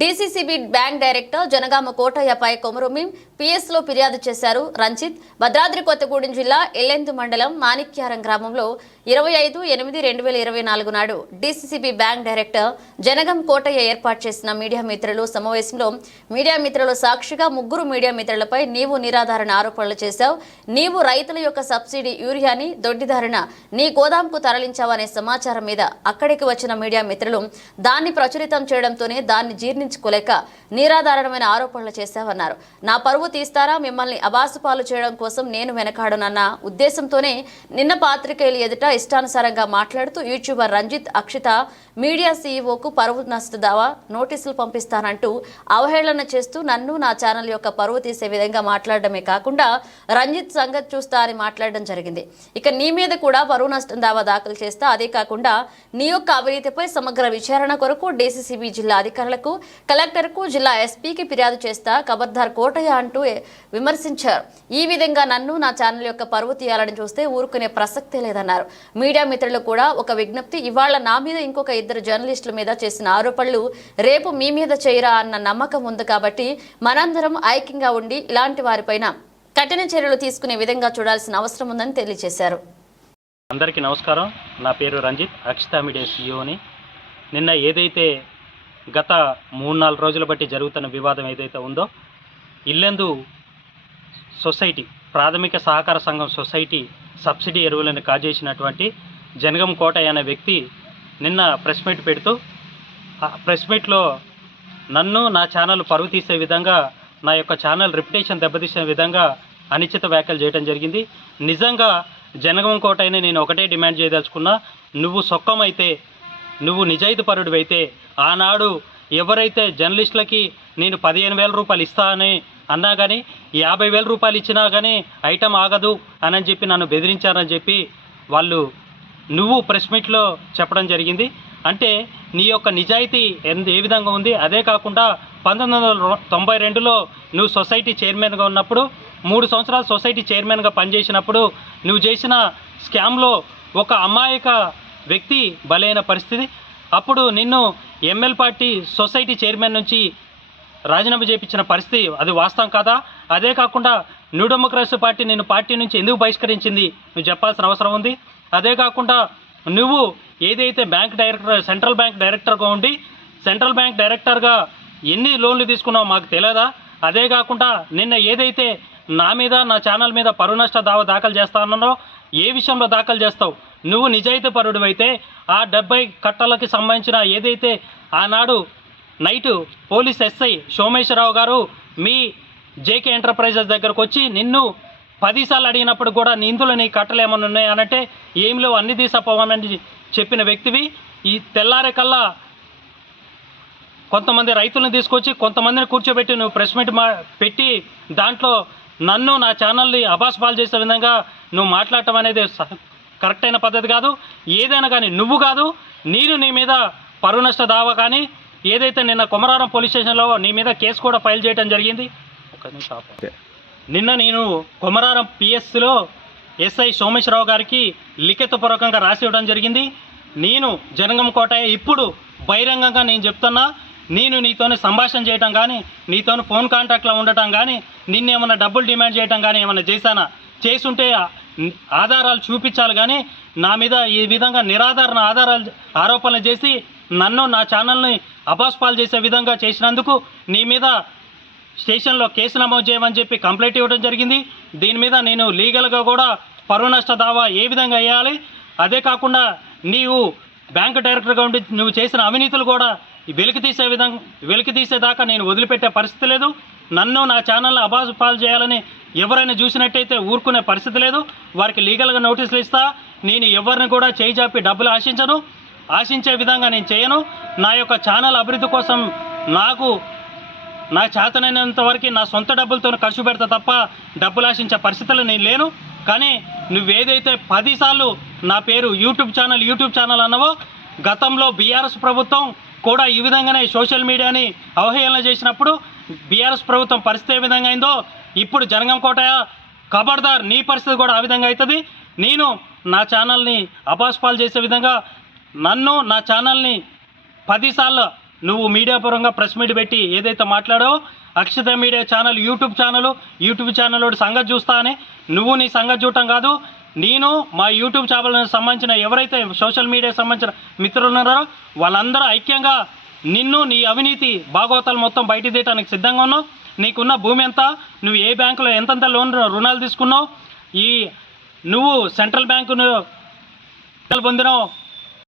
DCCB bank director Janagama కోటయ్యపై Komaram Bheem పిఎస్లో ఫిర్యాదు చేశారు రంజిత్. భద్రాద్రి కొత్తగూడెం జిల్లా ఎల్లెందు మండలం మాణిక్యారం గ్రామంలో 25/8/2024 నాడు DCCB bank director Janagam Kotaiah ఏర్పాటు చేసిన మీడియా మిత్రులు సమావేశంలో మీడియా మిత్రులు సాక్షిగా ముగ్గురు మీడియా మిత్రులపై నీవు నిరాధారణ ఆరోపణలు చేశావు, నీవు రైతుల యొక్క సబ్సిడీ యూరియాని దొడ్డిదారిన నీ గోదాంకు తరలించావనే సమాచారం మీద అక్కడికి వచ్చిన మీడియా మిత్రులు దాన్ని ప్రచురితం చేయడంతోనే దాన్ని జీర్ణించుకోలేక నిరాధారణమైన ఆరోపణలు చేశావన్నారు. నా పరువు తీస్తారా, మిమ్మల్ని అబాసుపాలు చేయడం కోసం నేను వెనకాడనన్న ఉద్దేశంతోనే నిన్న పాత్రికేయులు ఎదుట ఇష్టానుసారంగా మాట్లాడుతూ యూట్యూబర్ రంజిత్ అక్షిత మీడియా సీఈఓకు పరువు నష్ట దావా నోటీసులు పంపిస్తానంటూ అవహేళన చేస్తూ నన్ను నా ఛానల్ యొక్క పరువు తీసే విధంగా మాట్లాడడమే కాకుండా రంజిత్ సంగతి చూస్తా అని మాట్లాడడం జరిగింది. ఇక నీ మీద కూడా పరువు నష్టం దావా దాఖలు చేస్తా, అదే కాకుండా నీ యొక్క అవినీతిపై సమగ్ర విచారణ కొరకు డీసీసీబీ జిల్లా అధికారులకు, కలెక్టర్కు, జిల్లా ఎస్పీకి ఫిర్యాదు చేస్తా ఖబర్దార్ కోటయ్య అంటూ విమర్శించారు. ఈ విధంగా నన్ను నా ఛానల్ యొక్క పరువు తీయాలని చూస్తే ఊరుకునే ప్రసక్తే లేదన్నారు. మీడియా మిత్రులు కూడా ఒక విజ్ఞప్తి, ఇవాళ నా మీద ఇంకొక 2 జర్నలిస్టుల మీద చేసిన ఆరోపణలు రేపు మీ మీద చేయరా అన్న నమ్మకం ఉంది కాబట్టి మనందరం ఐక్యంగా ఉండి ఇలాంటి వారిపైన కఠిన చర్యలు తీసుకునే విధంగా చూడాల్సిన అవసరం ఉందని తెలియజేశారు. అందరికీ నమస్కారం. నా పేరు రంజిత్, అక్షిత మీడియా సీఈఓని. నిన్న ఏదైతే గత 3-4 రోజుల బట్టి జరుగుతున్న వివాదం ఏదైతే ఉందో, ఇల్లెందు సొసైటీ ప్రాథమిక సహకార సంఘం సొసైటీ సబ్సిడీ ఎరువులను కాజేసినటువంటి జనగం కోటయ్య అనే వ్యక్తి నిన్న ప్రెస్ మీట్ పెడుతూ ఆ ప్రెస్ మీట్లో నన్ను నా ఛానల్ పరువు తీసే విధంగా, నా యొక్క ఛానల్ రెప్యుటేషన్ దెబ్బతీసే విధంగా అనుచిత వ్యాఖ్యలు చేయడం జరిగింది. నిజంగా జనగం కోటయ్యని నేను ఒకటే డిమాండ్ చేయదలుచుకున్నా, నువ్వు సొక్కమైతే, నువ్వు నిజాయితీ పరుడివైతే ఆనాడు ఎవరైతే జర్నలిస్టులకి నేను 15,000 రూపాయలు ఇస్తా అని అన్నా కానీ 50,000 రూపాయలు ఇచ్చినా కానీ ఐటమ్ ఆగదు అని చెప్పి నన్ను బెదిరించారని చెప్పి వాళ్ళు నువ్వు ప్రెస్ మీట్లో చెప్పడం జరిగింది. అంటే నీ యొక్క నిజాయితీ ఏ విధంగా ఉంది. అదే కాకుండా 1992లో నువ్వు సొసైటీ చైర్మన్గా ఉన్నప్పుడు 3 సంవత్సరాలు సొసైటీ చైర్మన్గా పనిచేసినప్పుడు నువ్వు చేసిన స్కామ్లో ఒక అమాయక వ్యక్తి బలైన పరిస్థితి. అప్పుడు నిన్ను ఎంఎల్ పార్టీ సొసైటీ చైర్మన్ నుంచి రాజీనామా చేయించిన పరిస్థితి, అది వాస్తవం కాదా? అదే కాకుండా న్యూ డెమోక్రసీ పార్టీ నిన్ను పార్టీ నుంచి ఎందుకు బహిష్కరించింది నువ్వు చెప్పాల్సిన అవసరం ఉంది. అదే కాకుండా నువ్వు ఏదైతే బ్యాంక్ డైరెక్టర్, సెంట్రల్ బ్యాంక్ డైరెక్టర్గా ఉండి సెంట్రల్ బ్యాంక్ డైరెక్టర్గా ఎన్ని లోన్లు తీసుకున్నావో మాకు తెలియదా? అదే కాకుండా నిన్న ఏదైతే నా మీద, నా ఛానల్ మీద పరువు నష్ట దావా దాఖలు చేస్తానో ఏ విషయంలో దాఖలు చేస్తావు? నువ్వు నిజాయితీ పరుడు అయితే ఆ 70 కట్టలకి సంబంధించిన ఏదైతే ఆనాడు నైటు పోలీస్ ఎస్ఐ సోమేశ్వరరావు గారు మీ జేకే ఎంటర్ప్రైజెస్ దగ్గరకు వచ్చి నిన్ను 10 సార్లు అడిగినప్పుడు కూడా ఇందులో నీ కట్టలు ఏమైనా ఉన్నాయనంటే ఏం లేవు, అన్ని తీసపోవని చెప్పిన వ్యక్తివి. ఈ తెల్లారే కల్లా కొంతమంది రైతులను తీసుకొచ్చి కొంతమందిని కూర్చోబెట్టి నువ్వు ప్రెస్ మీట్ పెట్టి దాంట్లో నన్ను, నా ఛానల్ని అబాస్పాలు చేసే విధంగా నువ్వు మాట్లాడటం అనేది కరెక్ట్ అయిన పద్ధతి కాదు. ఏదైనా కానీ నువ్వు కాదు, నేను నీ మీద పరువు నష్ట దావా కానీ ఏదైతే నిన్న కొమరారం పోలీస్ స్టేషన్లో నీ మీద కేసు కూడా ఫైల్ చేయడం జరిగింది. నిన్న నేను కొమరారం పిఎస్లో ఎస్ఐ సోమేశ్వరరావు గారికి లిఖితపూర్వకంగా రాసి ఇవ్వడం జరిగింది. నేను జనగం కోటయ్య ఇప్పుడు బహిరంగంగా నేను చెప్తున్నా, నేను నీతోనే సంభాషణ చేయటం కానీ, నీతోనే ఫోన్ కాంటాక్ట్లో ఉండటం కానీ, నిన్నేమన్నా డబ్బులు డిమాండ్ చేయటం కానీ ఏమన్నా చేశానా? చేసుంటే ఆధారాలు చూపించాలి. కానీ నా మీద ఈ విధంగా నిరాధారణ ఆరోపణలు చేసి నన్ను, నా ఛానల్ని అబాస్పాలు చేసే విధంగా చేసినందుకు నీ మీద స్టేషన్లో కేసు నమోదు చేయమని చెప్పి కంప్లైంట్ ఇవ్వడం జరిగింది. దీని మీద నేను లీగల్గా కూడా పరువు నష్ట దావా ఏ విధంగా వేయాలి, అదే కాకుండా నీవు బ్యాంకు డైరెక్టర్గా ఉండి నువ్వు చేసిన అవినీతులు కూడా వెలికి తీసేదాకా నేను వదిలిపెట్టే పరిస్థితి లేదు. నన్ను, నా ఛానల్ని అబాస్పాలు చేయాలని ఎవరైనా చూసినట్టయితే ఊరుకునే పరిస్థితి లేదు. వారికి లీగల్గా నోటీసులు ఇస్తా. నేను ఎవరిని కూడా చేయి చాపి డబ్బులు ఆశించే విధంగా నేను చేయను. నా యొక్క ఛానల్ అభివృద్ధి కోసం నా చేతనైనంత వరకు నా సొంత డబ్బులతో ఖర్చు పెడతా తప్ప డబ్బులు ఆశించే పరిస్థితులు నేను లేను. కానీ నువ్వేదైతే 10 సార్లు నా పేరు యూట్యూబ్ ఛానల్ అన్నావో, గతంలో బీఆర్ఎస్ ప్రభుత్వం కూడా ఈ విధంగానే సోషల్ మీడియాని అవహేళన చేసినప్పుడు బీఆర్ఎస్ ప్రభుత్వం పరిస్థితి ఏ విధంగా అయిందో ఇప్పుడు జనగం కోటయ్య ఖబర్దార్ నీ పరిస్థితి కూడా ఆ విధంగా అవుతుంది. నేను నా ఛానల్ని అబాస్పాలు చేసే విధంగా నన్ను, నా ఛానల్ని 10 సార్లు నువ్వు మీడియా పరంగా ప్రెస్ మీట్ పెట్టి ఏదైతే మాట్లాడావో Akshitha media channel YouTube channel సంగతి చూస్తా అని నువ్వు నీ సంగతి చూడటం కాదు, నేను మా యూట్యూబ్ ఛానల్ సంబంధించిన ఎవరైతే సోషల్ మీడియాకి సంబంధించిన మిత్రులు ఉన్నారో వాళ్ళందరూ ఐక్యంగా నిన్ను నీ అవినీతి భాగవతాలు మొత్తం బయట తీయటానికి సిద్ధంగా ఉన్నావు. నీకున్న భూమి ఎంత, నువ్వు ఏ బ్యాంకులో ఎంతెంత రుణాలు తీసుకున్నావు, నువ్వు సెంట్రల్ బ్యాంకును పొందినావు,